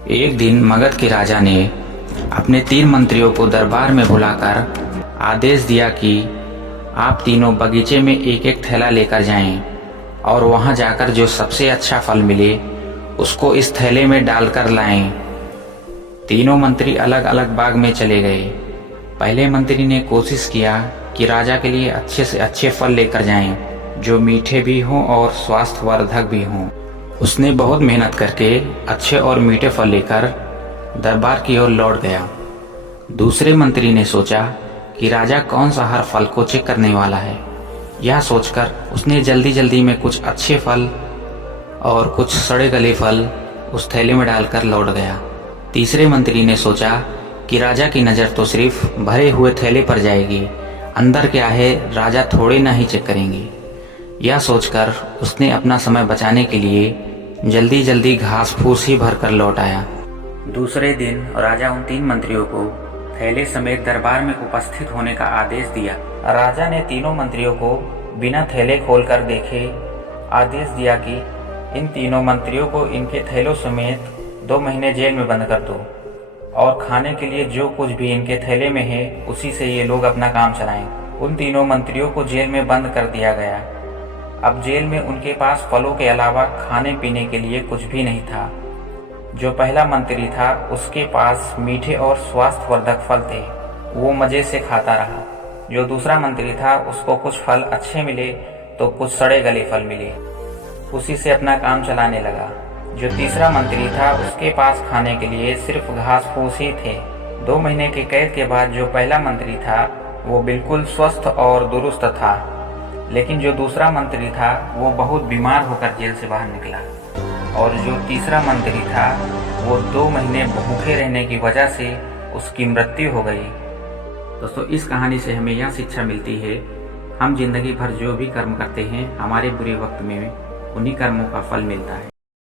एक दिन मगध के राजा ने अपने 3 मंत्रियों को दरबार में बुलाकर आदेश दिया कि आप तीनों बगीचे में एक एक थैला लेकर जाएं और वहां जाकर जो सबसे अच्छा फल मिले उसको इस थैले में डालकर लाएं। तीनों मंत्री अलग अलग बाग में चले गए। पहले मंत्री ने कोशिश किया कि राजा के लिए अच्छे से अच्छे फल लेकर जाएं, जो मीठे भी हों और स्वास्थ्यवर्धक भी हों। उसने बहुत मेहनत करके अच्छे और मीठे फल लेकर दरबार की ओर लौट गया। दूसरे मंत्री ने सोचा कि राजा कौन सा हर फल को चेक करने वाला है। यह सोचकर उसने जल्दी जल्दी में कुछ अच्छे फल और कुछ सड़े गले फल उस थैले में डालकर लौट गया। तीसरे मंत्री ने सोचा कि राजा की नज़र तो सिर्फ भरे हुए थैले पर जाएगी, अंदर क्या है राजा थोड़े ना ही चेक करेंगे। यह सोचकर उसने अपना समय बचाने के लिए जल्दी जल्दी घास फूस ही भरकर लौट आया। दूसरे दिन राजा उन 3 मंत्रियों को थैले समेत दरबार में उपस्थित होने का आदेश दिया। राजा ने तीनों मंत्रियों को बिना थैले खोलकर देखे आदेश दिया कि इन तीनों मंत्रियों को इनके थैलों समेत 2 महीने जेल में बंद कर दो और खाने के लिए जो कुछ भी इनके थैले में है उसी से ये लोग अपना काम चलाएं। उन तीनों मंत्रियों को जेल में बंद कर दिया गया। अब जेल में उनके पास फलों के अलावा खाने पीने के लिए कुछ भी नहीं था। जो पहला मंत्री था उसके पास मीठे और स्वास्थ्यवर्धक फल थे, वो मजे से खाता रहा। जो दूसरा मंत्री था उसको कुछ फल अच्छे मिले तो कुछ सड़े गले फल मिले, उसी से अपना काम चलाने लगा। जो तीसरा मंत्री था उसके पास खाने के लिए सिर्फ घास फूस ही थे। 2 महीने के कैद के बाद जो पहला मंत्री था वो बिल्कुल स्वस्थ और दुरुस्त था, लेकिन जो दूसरा मंत्री था वो बहुत बीमार होकर जेल से बाहर निकला। और जो तीसरा मंत्री था वो 2 महीने भूखे रहने की वजह से उसकी मृत्यु हो गई। दोस्तों, इस कहानी से हमें यह शिक्षा मिलती है, हम जिंदगी भर जो भी कर्म करते हैं हमारे बुरे वक्त में उन्हीं कर्मों का फल मिलता है।